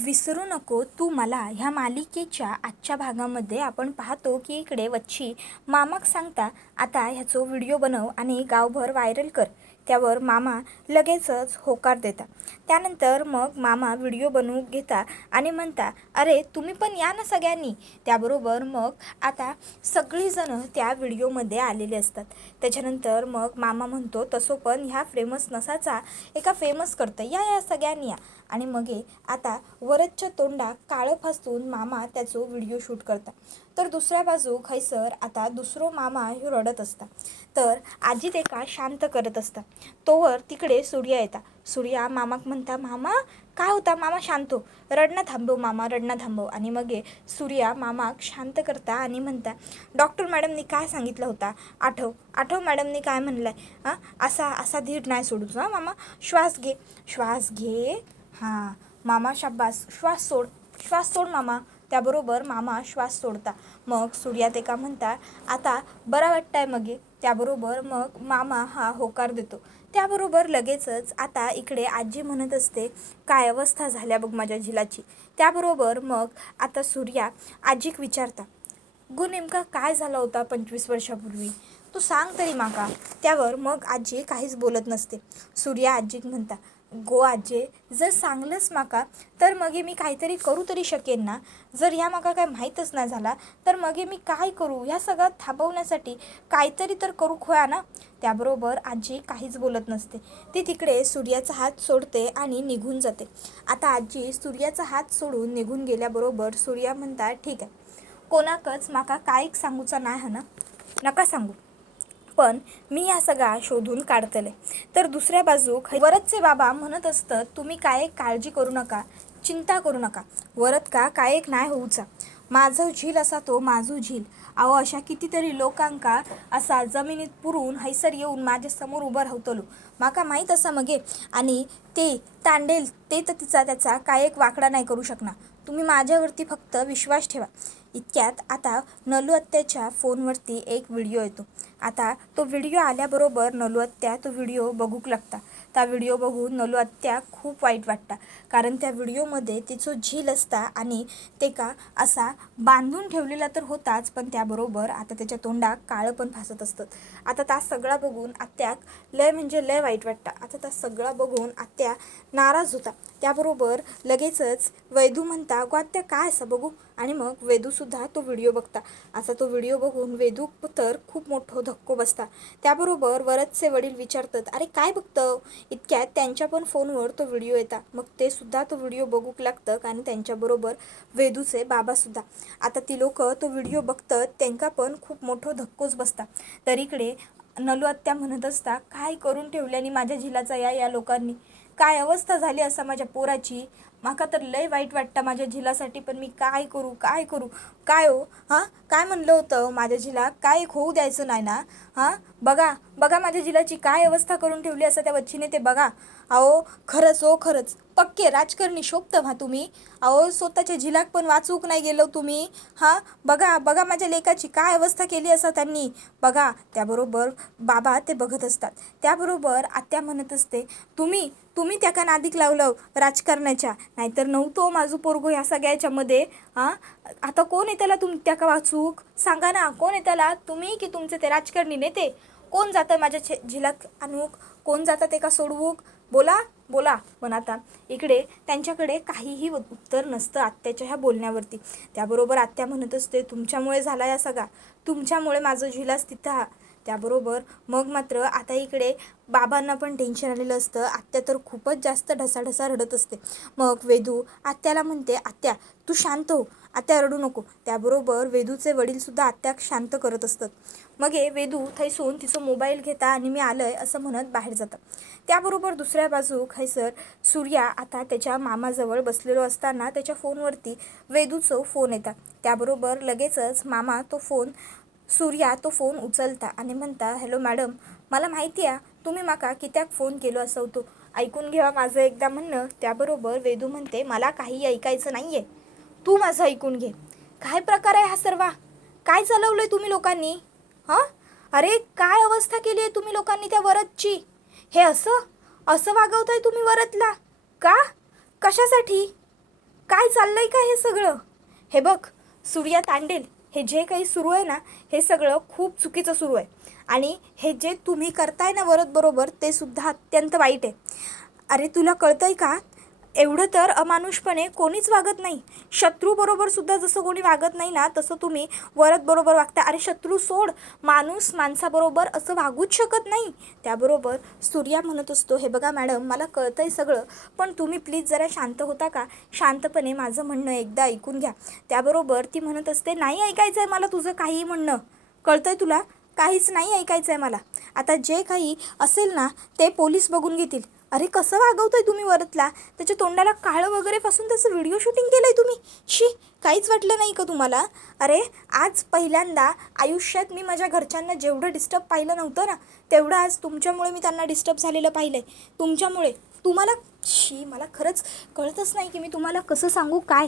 विसरू नको तू मला ह्या मालिकेच्या आजच्या भागामध्ये आपण पाहतो की इकडे वच्छी मामाक सांगता आता ह्याचो व्हिडिओ बनव आणि गावभर व्हायरल कर. त्यावर मामा लगेचच होकार देता. त्यानंतर मग मामा व्हिडिओ बनवू घेता आणि म्हणता अरे तुम्ही पण या ना सगळ्यांनी. त्याबरोबर मग आता सगळीजणं त्या व्हिडिओमध्ये आलेले असतात. त्याच्यानंतर मग मामा म्हणतो तसो पण ह्या फेमस नसाचा एका फेमस करतं या सगळ्यांनी या. आणि मग आता वरदच्या तोंडाक काळं फासून मामा त्याचो व्हिडिओ शूट करता. तर दुसऱ्या बाजू खैसर आता दुसरो मामा ह्यो रडत असता. तर आजी तेका शांत करत असता. तोवर तिकडे सूर्या येता. सूर्या मामाक म्हणता मामा काय होता मामा शांत हो, रडणं थांबव मामा रडणं थांबव. आणि मग सूर्या मामाक शांत करता आणि म्हणता डॉक्टर मॅडमनी काय सांगितलं होता आठव आठव मॅडमनी काय म्हणलंय. असा असा धीर नाही सोडूच मामा, श्वास घे श्वास घे. हां मामा शाब्बास, श्वास सोड मामा. त्याबरोबर मामा श्वास सोडता. मग सूर्या ते का म्हणता आता बरा वाटताय मग. त्याबरोबर मग मामा हा होकार देतो. त्याबरोबर लगेचच आता इकडे आजी म्हणत असते काय अवस्था झाल्या बघ माझ्या झिलाची. त्याबरोबर मग आता सूर्या आजीक विचारता गो नेमका काय झाला होता 25 वर्षापूर्वी, तू सांग तरी माका. त्यावर मग आजी काहीच बोलत नसते. सूर्या आजीक म्हणता गो आजे जर सांगलंस माका तर मगे मी काहीतरी करू तरी शकेन ना. जर ह्या माका काय माहीतच नाही झाला तर मगे मी काय करू, ह्या सगळं थांबवण्यासाठी काहीतरी तर करू खोया ना. त्याबरोबर आजी काहीच बोलत नसते. ती तिकडे सूर्याचा हात सोडते आणि निघून जाते. आता आजी सूर्याचा हात सोडून निघून गेल्याबरोबर सूर्या म्हणता ठीक आहे, कोणाकच माका काहीक सांगूचा नाही हा ना, नका सांगू, पण मी ह्या सगळा शोधून काढतले. तर दुसऱ्या बाजूक वरदचे बाबा म्हणत असतं तुम्ही काय काळजी करू नका, चिंता करू नका, वरद का काय एक नाही होऊचा, माझं झील असा तो माझू झील. अहो अशा कितीतरी लोकांका असा जमिनीत पुरून हैसर येऊन माझ्या समोर उभं राहतलो, माका माहीत असा मगे. आणि ते तांडेल ते तर तिचा त्याचा काय एक वाकडा नाही करू शकणार. तुम्ही माझ्यावरती फक्त विश्वास ठेवा. इतक्यात आता नलू आत्याच्या फोनवरती एक व्हिडिओ येतो. आता तो व्हिडिओ आल्याबरोबर नलू आत्या तो व्हिडिओ बघूक लागता. त्या व्हिडिओ बघून नलू आत्या खूप वाईट वाटता, कारण त्या व्हिडिओमध्ये तिचं झील असता आणि ते का असा बांधून ठेवलेला तर होताच, पण त्याबरोबर आता त्याच्या तोंडात काळं पण फासत असतं. आता त्या सगळा बघून आत्याक लय म्हणजे लय वाईट वाटतं. आता त्या सगळा बघून आत्या नाराज होता. त्याबरोबर लगेचच वैदू म्हणता गो आत्या काय असं बघू. आणि मग वेदूसुद्धा तो व्हिडिओ बघता. असा तो व्हिडिओ बघून वेदू तर खूप मोठं धक्को बसता. त्याबरोबर वरदचे वडील विचारतात अरे काय बघतं. इतक्यात त्यांच्या पण फोनवर तो व्हिडिओ येता. मग ते सुद्धा तो व्हिडिओ बघूक लागतं आणि त्यांच्याबरोबर वेदूचे बाबासुद्धा. आता ती लोक तो व्हिडिओ बघतात, त्यांना पण खूप मोठं धक्कोच बसता. तर इकडे नलू आत्या म्हणत असता काय करून ठेवल्यानी माझ्या झिलाचा या लोकांनी, काय अवस्था झाली असा माझ्या पोराची. माका तर लय वाईट वाटतं माझ्या झिलासाठी, पण मी काय करू काय करू. काय हो काय म्हणलं होतं माझ्या झिला काय होऊ द्यायचं नाही ना. बघा बघा माझ्या झिलाची काय अवस्था करून ठेवली असं त्या वच्छीने ते बघा. अहो खरंच हो खरंच पक्के राजकारणी शोभतं तुम्ही. अहो स्वतःच्या झिलाक पण वाचूक नाही गेलो तुम्ही. बघा बघा माझ्या लेकाची काय अवस्था केली असं त्यांनी बघा. त्याबरोबर बाबा ते बघत असतात. त्याबरोबर आत्या म्हणत असते तुम्ही तुम्ही त्याका नादिक लावलं राजकारणाच्या, नाहीतर नव्हतो माझं पोरगो ह्या सगळ्याच्यामध्ये. आता कोण आहे त्याला त्याका वाचूक सांगा ना, कोण आहे त्याला, तुम्ही की तुमचे ते राजकारणी नेते. कोण जातं माझ्या झिलाक आणूक, कोण जातं ते का सोडवूक, बोला बोला. पण आता इकडे त्यांच्याकडे काहीही उत्तर नसतं आत्याच्या ह्या बोलण्यावरती. त्याबरोबर आत्या म्हणत असते तुमच्यामुळे झाला या सगळा, तुमच्यामुळे माझं झिलाच तिथं. त्याबरोबर मग मात्र आता इकडे बाबांना पण टेन्शन आलेलं असतं. आत्या तर खूपच जास्त ढसाढसा रडत असते. मग वेदू आत्याला म्हणते आत्या तू शांत हो, आत्या रडू नको. त्याबरोबर वेदूचे वडीलसुद्धा आत्याक शांत करत असतात. मग वेदू थैसून तिचं मोबाईल घेता आणि मी आलंय असं म्हणत बाहेर जातं. त्याबरोबर दुसऱ्या बाजू खैसर सूर्या आता त्याच्या मामाजवळ बसलेलो असताना त्याच्या फोनवरती वेदूचं फोन येतात. त्याबरोबर लगेचच मामा सूर्या तो फोन उचलता आणि म्हणता हॅलो मॅडम, मला माहिती आहे तुम्ही माका कित्याक फोन केलो असं होतो, ऐकून घ्या माझं एकदा म्हणणं. त्याबरोबर वेदू म्हणते मला काही ऐकायचं नाही आहे, तू माझं ऐकून घे. काय प्रकार आहे हा सर्व, काय चालवलं आहे तुम्ही लोकांनी. अरे काय अवस्था केली आहे तुम्ही लोकांनी त्या वरदची. हे असं असं वागवताय तुम्ही वरदला का, कशासाठी, काय चाललंय का हे सगळं? हे बघ सूर्या तांडेल, हे जे काही सुरू आहे ना, हे सगळं खूप चुकीचं सुरू आहे. आणि हे जे तुम्ही करताय ना वरद बरोबर, ते सुद्धा अत्यंत वाईट आहे. अरे तुला कळतंय का? एवढं तर अमानुषपणे कोणीच वागत नाही. शत्रूबरोबर सुद्धा जसं कोणी वागत नाही ना, तसं तुम्ही वरद बरोबर वागता. अरे शत्रू सोड, माणूस माणसाबरोबर असं वागूच शकत नाही. त्याबरोबर सूर्या म्हणत असतो, हे बघा मॅडम, मला कळतंय सगळं, पण तुम्ही प्लीज जरा शांत होता का? शांतपणे माझं म्हणणं एकदा ऐकून घ्या. त्याबरोबर ती म्हणत असते, नाही ऐकायचं आहे मला तुझं काहीही म्हणणं. कळतंय तुला? काहीच नाही ऐकायचं आहे मला. आता जे काही असेल ना, ते पोलीस बघून घेतील. अरे कसं वागवतोय तुम्ही वरदला? त्याच्या तोंडाला काळं वगैरे पासून त्याचं व्हिडिओ शूटिंग केलं आहे तुम्ही. शी, काहीच वाटलं नाही का तुम्हाला? अरे आज पहिल्यांदा आयुष्यात मी माझ्या घरच्यांना जेवढं डिस्टर्ब पाहिलं नव्हतं ना, तेवढं आज तुमच्यामुळे मी त्यांना डिस्टर्ब झालेलं पाहिलं आहे. तुमच्यामुळे तुम्हाला, शी, मला खरंच कळतच नाही की मी तुम्हाला कसं सांगू काय.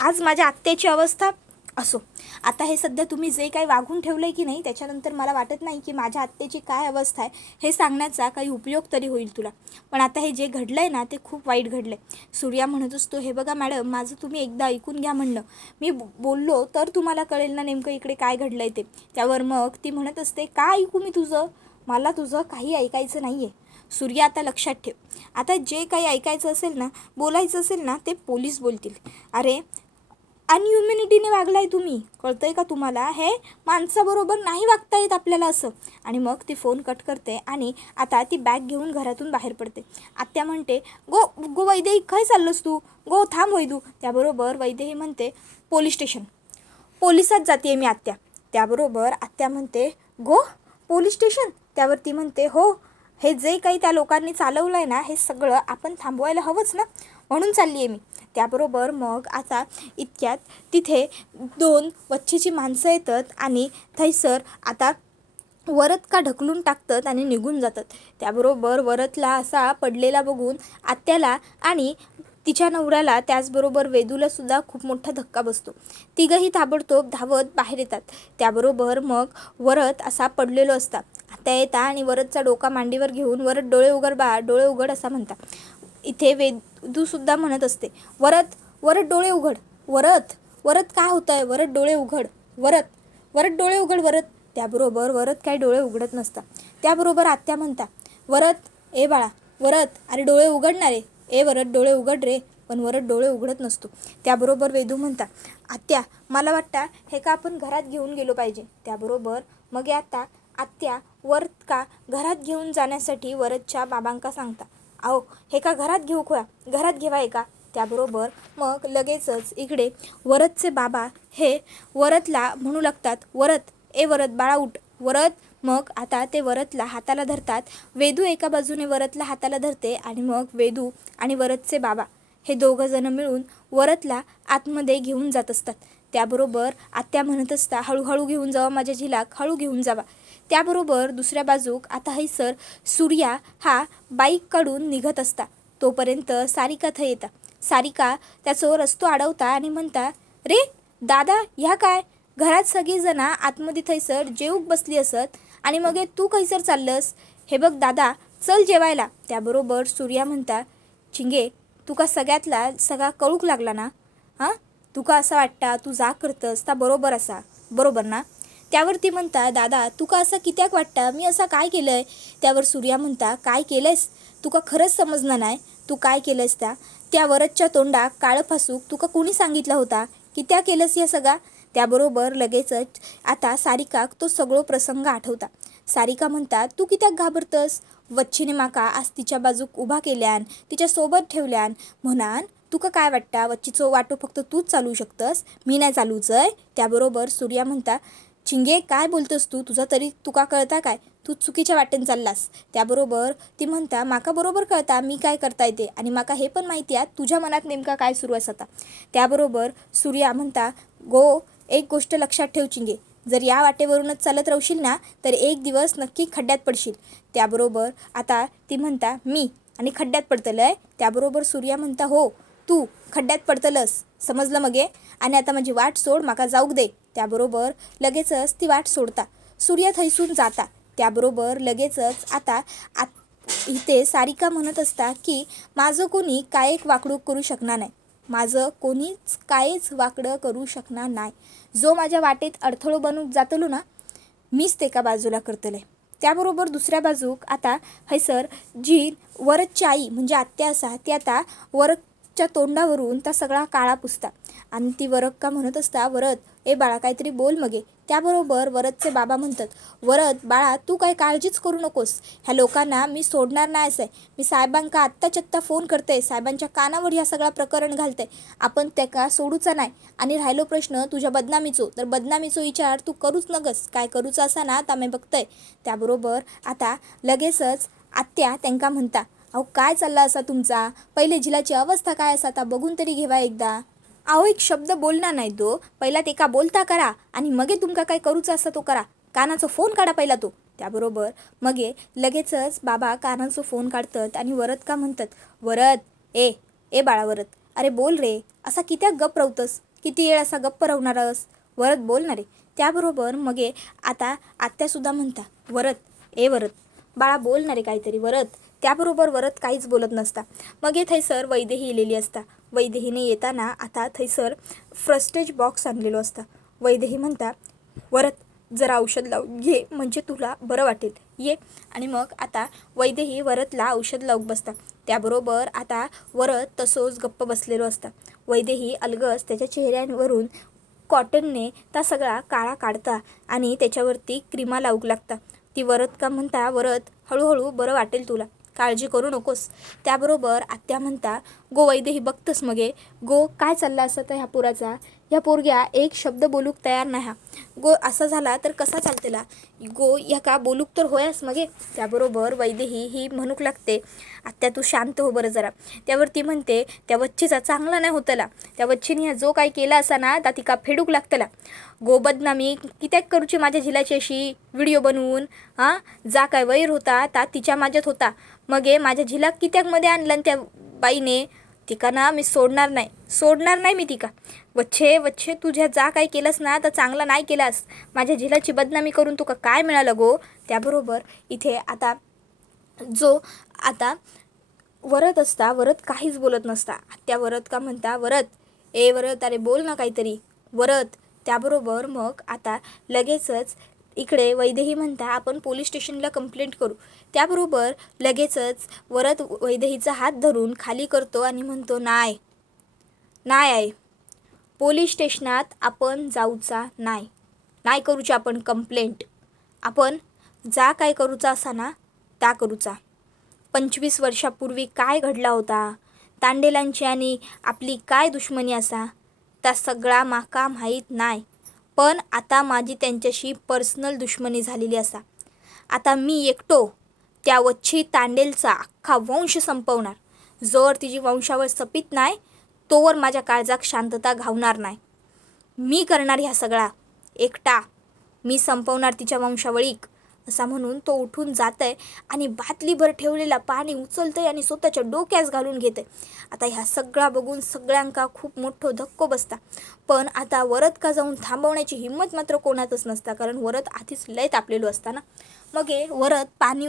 आज माझ्या आत्याची अवस्था असो. आता हे सध्या तुम्ही जे काही वागून ठेवलं आहे की नाही, त्याच्यानंतर मला वाटत नाही की माझ्या आत्याची काय अवस्था आहे हे सांगण्याचा काही उपयोग तरी होईल तुला. पण आता हे जे घडलं आहे ना, ते खूप वाईट घडलं आहे. सूर्या म्हणत असतो, हे बघा मॅडम, माझं तुम्ही एकदा ऐकून घ्या म्हणलं. मी बोललो तर तुम्हाला कळेल ना नेमकं इकडे काय घडलं आहे ते. त्यावर मग ती म्हणत असते, का ऐकू मी तुझं? मला तुझं काही ऐकायचं नाही आहे. सूर्या आता लक्षात ठेव, आता जे काही ऐकायचं असेल ना, बोलायचं असेल ना, ते पोलीस बोलतील. अरे अनह्युमॅनिटीने वागलाय तुम्ही, कळतंय का तुम्हाला? हे माणसाबरोबर नाही वागता येत आपल्याला असं. आणि मग ती फोन कट करते आणि आता ती बॅग घेऊन घरातून बाहेर पडते. आत्या म्हणते, गो गो वैदेही, काय चाललंस तू? गो थांब वैदू. त्याबरोबर वैदेही म्हणते, पोलीस स्टेशन, पोलिसात जाते मी आत्या. त्याबरोबर आत्या म्हणते, गो पोलीस स्टेशन? त्यावर ती म्हणते, हो, हे जे काही त्या लोकांनी चालवलं आहे ना, हे सगळं आपण थांबवायला हवंच ना, म्हणून चालली आहे मी. त्याबरोबर मग आता इतक्यात तिथे 2 वच्छेची माणसं येतात आणि थैसर आता वरद का ढकलून टाकतात आणि निघून जातात. त्याबरोबर वरदला असा पडलेला बघून आत्याला आणि तिच्या नवऱ्याला, त्याचबरोबर वेदूला सुद्धा खूप मोठा धक्का बसतो. तिघंही ताबडतोब धावत बाहेर येतात. त्याबरोबर मग वरद असा पडलेलो असता. आत्या येता आणि वरदचा डोका मांडीवर घेऊन, वरद डोळे उघड बा, डोळे उघड असं म्हणता. इथे वेदूसुद्धा म्हणत असते, वरद वरद डोळे उघड. वरद वरद काय होतं आहे? वरद डोळे उघड. वरद वरद डोळे उघड वरद. त्याबरोबर वरद काय डोळे उघडत नसता. त्याबरोबर आत्या म्हणता, वरद, ए बाळा वरद, अरे डोळे उघडणार रे, ए वरद डोळे उघड रे. पण वरद डोळे उघडत नसतो. त्याबरोबर वेदू म्हणता, आत्या मला वाटतं हे का आपण घरात घेऊन गेलो पाहिजे. त्याबरोबर मग आता आत्या वरद का घरात घेऊन जाण्यासाठी वरदच्या बाबांका सांगता, अहो हे का घरात घेऊ खोया, घरात घेवा आहे का. त्याबरोबर मग लगेचच इकडे वरदचे बाबा हे वरदला म्हणू लागतात, वरद, ए वरद बाळा उठ. वरद मग आता ते वरदला हाताला धरतात. वेदू एका बाजूने वरदला हाताला धरते आणि मग वेदू आणि वरदचे बाबा हे दोघंजणं मिळून वरदला आतमध्ये घेऊन जात असतात. त्याबरोबर आत्या म्हणत असता, हळूहळू घेऊन जावा माझ्या झिलाक, हळू घेऊन जावा. त्याबरोबर दुसऱ्या बाजूक आता हैसर सूर्या हा बाईक काढून निघत असता. तोपर्यंत सारिका थं येता. सारिका त्याचो रस्तो अडवता आणि म्हणता, रे दादा, ह्या काय? घरात सगळीजणं आतमध्ये थैसर जेवूक बसली असत आणि मग तू खैसर चाललंस? हे बघ दादा, चल जेवायला. त्याबरोबर सूर्या म्हणता, चिंगे तुका सगळ्यातला सगळा कळूक लागला ना? हां, तुका असं वाटतं तू जा करतस ता बरोबर असा, बरोबर ना? त्यावरती म्हणता, दादा तुका असं कित्याक वाटतं, मी असं काय केलं आहे? त्यावर सूर्या म्हणता, काय केलं आहेस? तुका खरंच समजणार नाही तू काय केलं आहेस त्या वरदच्या तोंडा काळं फासूक तुका कोणी सांगितलं होता की त्या केलंस या सगळा. त्याबरोबर लगेचच आता सारिकाक तो सगळं प्रसंग आठवता. सारिका म्हणतात, तू कित्याक घाबरतस? वच्छीने माका आज तिच्या बाजूक उभा केल्यान, तिच्यासोबत ठेवल्यान म्हणान तुका काय वाटतं वच्चीचो वाटो फक्त तूच चालू शकतस, मी नाही चालूच आहे. त्याबरोबर सूर्या म्हणता, चिंगे काय बोलतोस तू? तुझा तरी तुका कळता काय? तू चुकीच्या वाटेन चाललास. त्याबरोबर ती म्हणता, माका बरोबर कळता मी काय करता येते आणि माका हे पण माहिती आहे तुझ्या मनात नेमका काय सुरू आहे आता. त्याबरोबर सूर्या म्हणता, गो एक गोष्ट लक्षात ठेव चिंगे, जर या वाटेवरूनच चालत राहशील ना तर एक दिवस नक्की खड्ड्यात पडशील. त्याबरोबर आता ती म्हणता, मी आणि खड्ड्यात पडतलं आहे. त्याबरोबर सूर्या म्हणता, हो तू खड्ड्यात पडतलस, समजलं मगे, आणि आता माझी वाट सोड, माका जाऊक दे. त्याबरोबर लगेचच ती वाट सोडता. सूर्या थैसून जाता. त्याबरोबर लगेचच आता इथे सारिका म्हणत असता की माझं कोणी काय एक वाकडूक करू शकणार नाही. माझं कोणीच काहीच वाकडं करू शकणार नाही. जो माझ्या वाटेत अडथळो बनून जातलो ना, मीच ते का बाजूला करतले. त्याबरोबर दुसऱ्या बाजूक आता हैसर जी वरदची आई म्हणजे आत्या असा ती आता वरदच्या तोंडावरून त्या सगळा काळा पुसता आणि ती वरद का म्हणत असता, वरद ए बाळा काहीतरी बोल मगे. त्याबरोबर वरदचे बाबा म्हणतात, वरद बाळा तू काही काळजीच करू नकोस, ह्या लोकांना मी सोडणार नाही असं आहे. मी साहेबांका आत्ताच्या आत्ता फोन करते, साहेबांच्या कानावर ह्या सगळा प्रकरण घालते. आपण त्या का सोडूचा नाही. आणि राहिलो प्रश्न तुझ्या बदनामीचो, तर बदनामीचो विचार तू करूच नकस, काय करूचा असा ना तर मी बघतंय. त्याबरोबर आता लगेचच आत्या त्यांका म्हणता, अहो काय चालला असा तुमचा, पहिले झिलाची अवस्था काय असा आता बघून तरी घेवा एकदा. अहो एक शब्द बोलणार नाही तो, पहिला ते का बोलता करा आणि मगे तुमका काय करूचा असता तो करा. कानाचा फोन काढा पहिला तो. त्याबरोबर मगे लगेचच बाबा कानाचा फोन काढतात आणि वरद का म्हणतात, वरद ए ए बाळा वरद, अरे बोल रे, असा कित्याक गप्प राहतस, किती वेळ असा गप्प राहणारस, वरद बोलणार रे. त्याबरोबर मगे आता आत्यासुद्धा म्हणता, वरद ए वरद बाळा बोलणारे काहीतरी वरद. त्याबरोबर वरद काहीच बोलत नसता. मग हे थैसर वैदेही इलेली असता. वैदेहीने येताना आता थैसर फ्रस्टेज बॉक्स आणलेलो असता. वैदेही म्हणता, वरद जरा औषध लावून घे म्हणजे तुला बरं वाटेल, ये. आणि मग आता वैदेही वरदला औषध लावून बसता. त्याबरोबर आता वरद तसोच गप्प बसलेलो असता. वैदेही अलगस त्याच्या चेहऱ्यावरून कॉटनने त्या सगळा काळा काढता आणि त्याच्यावरती क्रीमा लावू लागता. ती वरद का म्हणता, वरद हळूहळू बरं वाटेल तुला, काळजी करू नकोस. त्याबरोबर आत्या म्हणता, गो वैदेही बघतस मगे, गो काय चालला असं तर ह्या पोराचा, ह्या पोरग्या एक शब्द बोलूक तयार नाही. गो असा झाला तर कसा चालतेला, गो ह्या का बोलूक तर होयास मगे. त्याबरोबर वैदेही ही म्हणूक लागते, आत्या तू शांत हो बरं जरा. त्यावरती म्हणते, त्या वच्चीचा चांगला नाही होतला, त्या वच्चीने ह्या जो काही केला असा ना ता तिका फेडूक लागतला. गो बदनामी कित्याक करूची माझ्या झिलाची अशी व्हिडिओ बनवून, हां जा काय वैर होता ता तिच्या माझ्यात होता, मगे माझ्या झिलाक कित्याक मध्ये आणलं त्या बाईने. तिका ना मी सोडणार नाही मी तिका. वच्छे तुझ्या जा काय केलंस ना तर चांगला नाही केलास, माझ्या झिलाची बदनामी करून तुका काय मिळालं गो. त्याबरोबर इथे आता जो आता वरद असता, वरद काहीच बोलत नसता. त्या वरद का म्हणता, वरद ए वरद अरे बोल ना काहीतरी वरद. त्याबरोबर मग आता लगेचच इकडे वैदेही म्हणता, आपण पोलीस स्टेशनला कंप्लेंट करू. त्याबरोबर लगेचच वरद वैदेहीचा हात धरून खाली करतो आणि म्हणतो, नाही आहे, पोलीस स्टेशनात आपण जाऊचा नाही करूची आपण कंप्लेंट. आपण जा काय करूचा असा ना ता करूचा. 25 वर्षापूर्वी काय घडला होता, तांडेलांची आणि आपली काय दुश्मनी असा, त्या सगळा माका माहीत नाही. पण आता माझी त्यांच्याशी पर्सनल दुश्मनी झालेली असा. आता मी एकटो त्या वच्छी तांडेलचा अख्खा वंश संपवणार. जोर तिची वंशावळ सपित नाही तोवर माझ्या काळजाक शांतता घावणार नाही. मी करणार ह्या सगळा एकटा, मी संपवणार तिच्या वंशावळीक. असा म्हणून तो उठून जातंय आणि बाटलीभर ठेवलेला पाणी उचलतंय आणि स्वतःच्या डोक्यास घालून घेतंय. आता ह्या सगळा बघून सगळ्यांका खूप मोठं धक्को बसता. पण आता वरद का जाऊन थांबवण्याची हिंमत मात्र कोणातच नसता, कारण वरद आधीच लय तापलेलो असता ना. मग वरद पाणी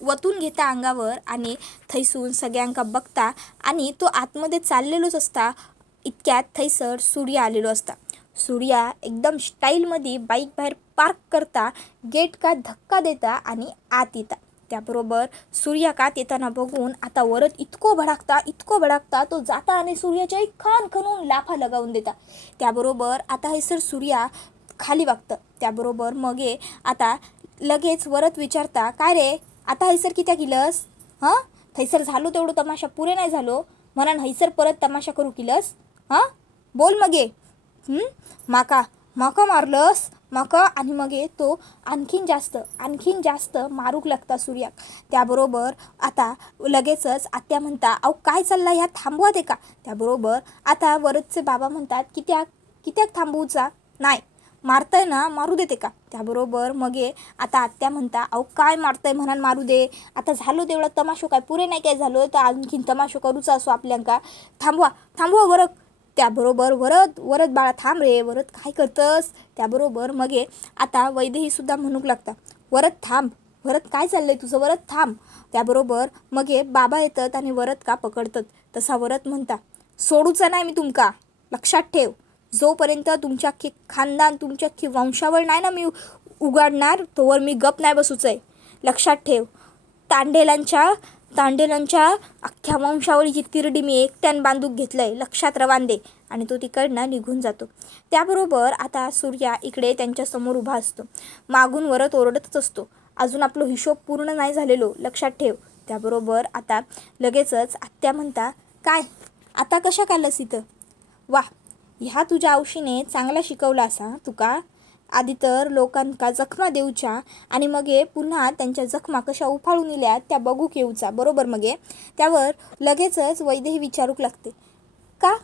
वतून घेता अंगावर आणि थैसून सगळ्यांका बघता आणि तो आतमध्ये चाललेलोच असता. इतक्यात थैसर सूर्या आलेलो असता. सूर्या एकदम स्टाईलमध्ये बाईक बाहेर पार्क करता, गेट का धक्का देता आणि आत येता. त्याबरोबर सूर्या कात येताना बघून आता वरद इतको भडकता तो जाता आणि सूर्याच्या एक खान खणून लाफा लगावून देता. त्याबरोबर आता हे सर सूर्या खाली वागतं. त्याबरोबर मग आता लगेच वरद विचारता, काय रे आता हैसर कित्या किलस, हां थैसर झालो तेवढं तमाशा पुरे नाही झालो म्हणा, हैसर परत तमाशा करू किलस, हां बोल मगे. माका मारलंस माका. आणि मग तो आणखीन जास्त मारूक लागता सूर्याक. त्याबरोबर आता लगेचच आत्या म्हणता, अहो काय चालला ह्या थांबवा ते का. त्याबरोबर आता वरदचे बाबा म्हणतात, कित्याक थांबवूचा नाही, मारतंय ना मारू देते का. त्याबरोबर मग आता आत्या म्हणता, अहो काय मारतंय म्हणा मारू दे, आता झालो तेवढा तमाशो काय पुरे नाही काय झालो तर आणखीन तमाशो करूचा असो आपल्यांका, थांबवा वरद. त्याबरोबर वरद बाळा थांब रे, वरद काय करतस. त्याबरोबर मग आता वैदेहीसुद्धा म्हणूक लागता, वरद थांब, वरद काय चाललंय तुझं, वरद थांब. त्याबरोबर मग बाबा येतात आणि वरद का पकडतात. तसा वरद म्हणता, सोडूचा नाही मी तुमका, लक्षात ठेव. जोपर्यंत तुमच्या अख्खी खानदान, तुमच्या अख्खी वंशावळ नाही ना मी उगाडणार, तोवर मी गप नाही बसूच आहे. लक्षात ठेव. तांडेलांच्या अख्ख्या वंशावळीची तिरडी मी एकट्यान बांधून घेतलं आहे, लक्षात रवांदे. आणि तो तिकडनं निघून जातो. त्याबरोबर आता सूर्या इकडे त्यांच्यासमोर उभा असतो. मागून वरत ओरडतच असतो, अजून आपलं हिशोब पूर्ण नाही झालेलो, लक्षात ठेव. त्याबरोबर आता लगेचच आत्या म्हणता, काय आता कशा कालस इथं? वा, ह्या तुझ्या औशीने चांगला शिकवला असा तुका. आधी तर लोकांका जखमा देऊच्या आणि मगे पुन्हा त्यांच्या जखमा कशा उफाळून इल्या त्या बघू येऊचा, बरोबर. मगे त्यावर लगेचच वैदेही विचारूक लागते, का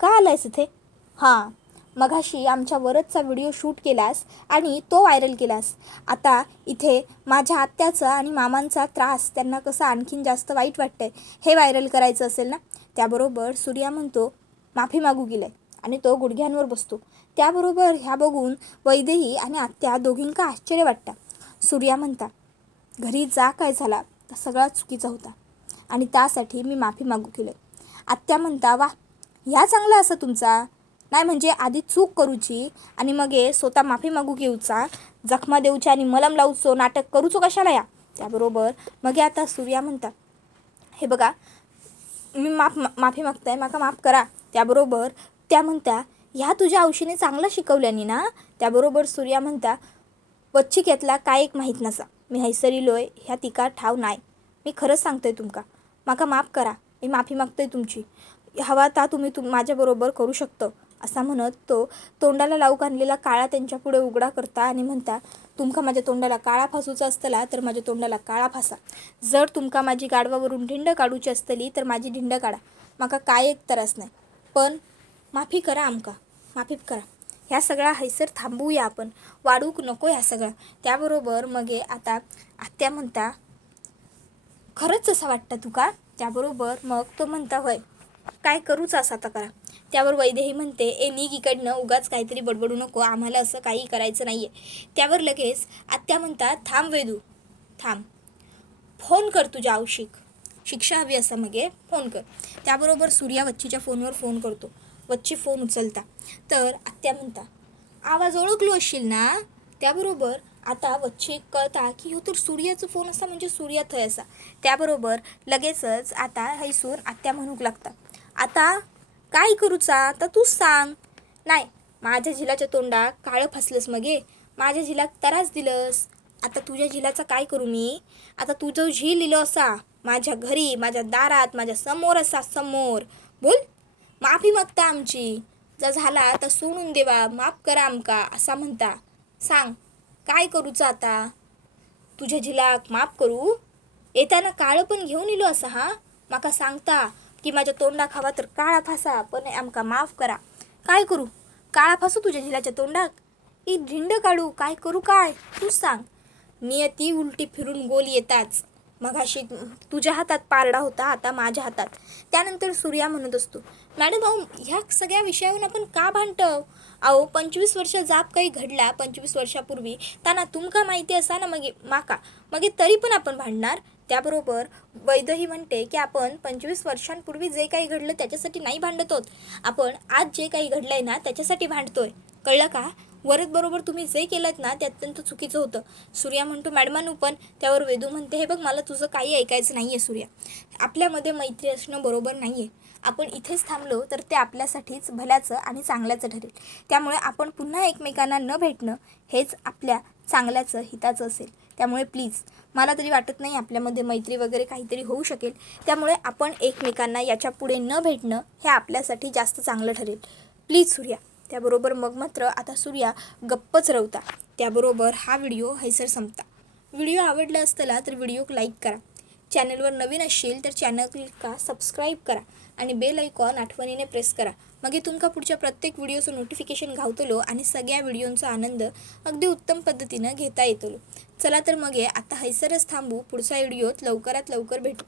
का आलायस इथे? हां, मघाशी आमच्या वरदचा व्हिडिओ शूट केलास आणि तो व्हायरल केलास. आता इथे माझ्या आत्याचा आणि मामांचा त्रास त्यांना कसं आणखीन जास्त वाईट वाटतंय हे व्हायरल करायचं असेल ना. त्याबरोबर सूर्या म्हणतो, माफी मागू गेलाय आणि तो गुडघ्यांवर बसतो. त्याबरोबर ह्या बघून वैदेही आणि आत्या दोघींका आश्चर्य वाटतं. सूर्या म्हणता, घरी जा काय झाला तर सगळा चुकीचा होता आणि त्यासाठी मी माफी मागू केलं. आत्या म्हणता, वा, ह्या चांगला असं तुमचा. नाही म्हणजे आधी चूक करूची आणि मग स्वतः माफी मागू घेऊचा, जखमा देऊच्या आणि मलम लावूचो नाटक करूचो कशाला या. त्याबरोबर मग आता सूर्या म्हणता, हे बघा मी माफी मागताय, माका माफ करा. त्याबरोबर त्या म्हणत्या, ह्या तुझ्या औशीने चांगला शिकवल्यानी ना. त्याबरोबर सूर्या म्हणता, वच्ची घेतला काय एक माहीत नसा, मी हैसरिलोय ह्या तिका ठाव नाही. मी खरंच सांगतोय तुमका, माका माफ करा, मी माफी मागतोय तुमची. हवा ता तुम्ही माझ्याबरोबर करू शकतो. असा म्हणत तो तोंडाला लावूक आणलेला काळा त्यांच्या पुढे उघडा करता आणि म्हणता, तुमका माझ्या तोंडाला काळा फासूचा असतला तर माझ्या तोंडाला काळा फासा. जर तुमका माझी गाडवावरून ढिंड काढूची असतली तर माझी ढिंड काढा, माका काय एक त्रास नाही. पण माफी करा, आमका माफी करा. ह्या सगळा हैसर थांबवूया आपण, वाढूक नको ह्या सगळा. त्याबरोबर मग आता आत्या म्हणता, खरंच असं वाटतं तुका? त्याबरोबर मग तो म्हणता, होय, काय करूच असं आता करा. त्यावर वैदेही म्हणते, ए निघ इकडनं, उगाच काहीतरी बडबडू नको, आम्हाला असं काही करायचं नाही आहे. त्यावर लगेच आत्या म्हणतात, थांब वेदू थांब, फोन कर तुझ्या औशिक, शिक्षा हवी असं मग फोन कर. त्याबरोबर सूर्या वच्चीच्या फोनवर फोन करतो. वच्ची फोन उचलता तर आत्या म्हणता, आवाज ओळखलो असशील ना. त्याबरोबर आता वच्ची कळता की हो तर सूर्याचा फोन असा म्हणजे सूर्या थंय असा. त्याबरोबर लगेचच आता हैसून आत्या म्हणूक लागता, आता काय करूचा आता तूच सांग. नाही, माझ्या झिलाच्या तोंडाक काळं फासलंस मगे, माझ्या झिलाक त्रास दिलंस. आता तुझ्या झिलाचा काय करू मी? आता तुझं झील लिहिलं असा माझ्या घरी, माझ्या दारात, माझ्या समोर असा समोर. बोल, माफी मागता आमची, जर झाला तर सोडून देवा, माफ करा आमका असा म्हणता. सांग काय करूचं आता? तुझ्या झिलाक माफ करू? येताना काळं पण घेऊन इलो असा हा माका सांगता की माझ्या तोंडाक हवा तर काळा फासा, पण आमका माफ करा. काय करू? काळा फासू तुझ्या झिलाच्या तोंडाक? ही ढिंड काढू? काय करू? काय तूच सांग. नियती उलटी फिरून गोल येताच. मगाशी तुझ्या हातात पारडा होता, आता माझ्या हातात. त्यानंतर सूर्या म्हणत असतो, मॅडम अहो ह्या सगळ्या विषयावरून आपण का भांडतो? अहो 25 वर्ष जाप काही घडला 25 वर्षापूर्वी, त्यांना तुमका माहिती असा ना मग तरी पण आपण भांडणार. त्याबरोबर वैदही म्हणते की आपण 25 वर्षांपूर्वी जे काही घडलं त्याच्यासाठी नाही भांडत आहोत, आपण आज जे काही घडलंय ना त्याच्यासाठी भांडतोय, कळलं का? वरद बरोबर तुम्ही जे केलं ना ते अत्यंत चुकीचं होतं. सूर्या म्हणतो, मॅडमांनो पण. त्यावर वेदू म्हणते, हे बघ मला तुझं काही ऐकायचं नाही आहे सूर्या, आपल्यामध्ये मैत्री असणं बरोबर नाही आहे. आपण इथेच थांबलो तर ते आपल्यासाठीच भल्याचं आणि चांगल्याचं ठरेल. त्यामुळे आपण पुन्हा एकमेकांना न भेटणं हेच आपल्या चांगल्याचं हिताचं असेल. त्यामुळे प्लीज, मला तरी वाटत नाही आपल्यामध्ये मैत्री वगैरे काहीतरी होऊ शकेल. त्यामुळे आपण एकमेकांना याच्या पुढे न भेटणं हे आपल्यासाठी जास्त चांगलं ठरेल. प्लीज सूर्या. त्याबरोबर मग मात्र आता सूर्या गप्पच रवता. त्याबरोबर हा व्हिडिओ हैसर संपता. व्हिडिओ आवडला असतला तर व्हिडिओक लाईक करा. चॅनलवर नवीन असशील तर चॅनलला सबस्क्राईब करा आणि बेल आयकॉन आठवणीने प्रेस करा. मग तुमका पुढच्या प्रत्येक व्हिडिओचं नोटिफिकेशन घावतलो आणि सगळ्या व्हिडिओंचा आनंद अगदी उत्तम पद्धतीनं घेता येतलो. चला तर मग आता हैसरच थांबू, पुढच्या व्हिडिओत लवकरात लवकर भेटू.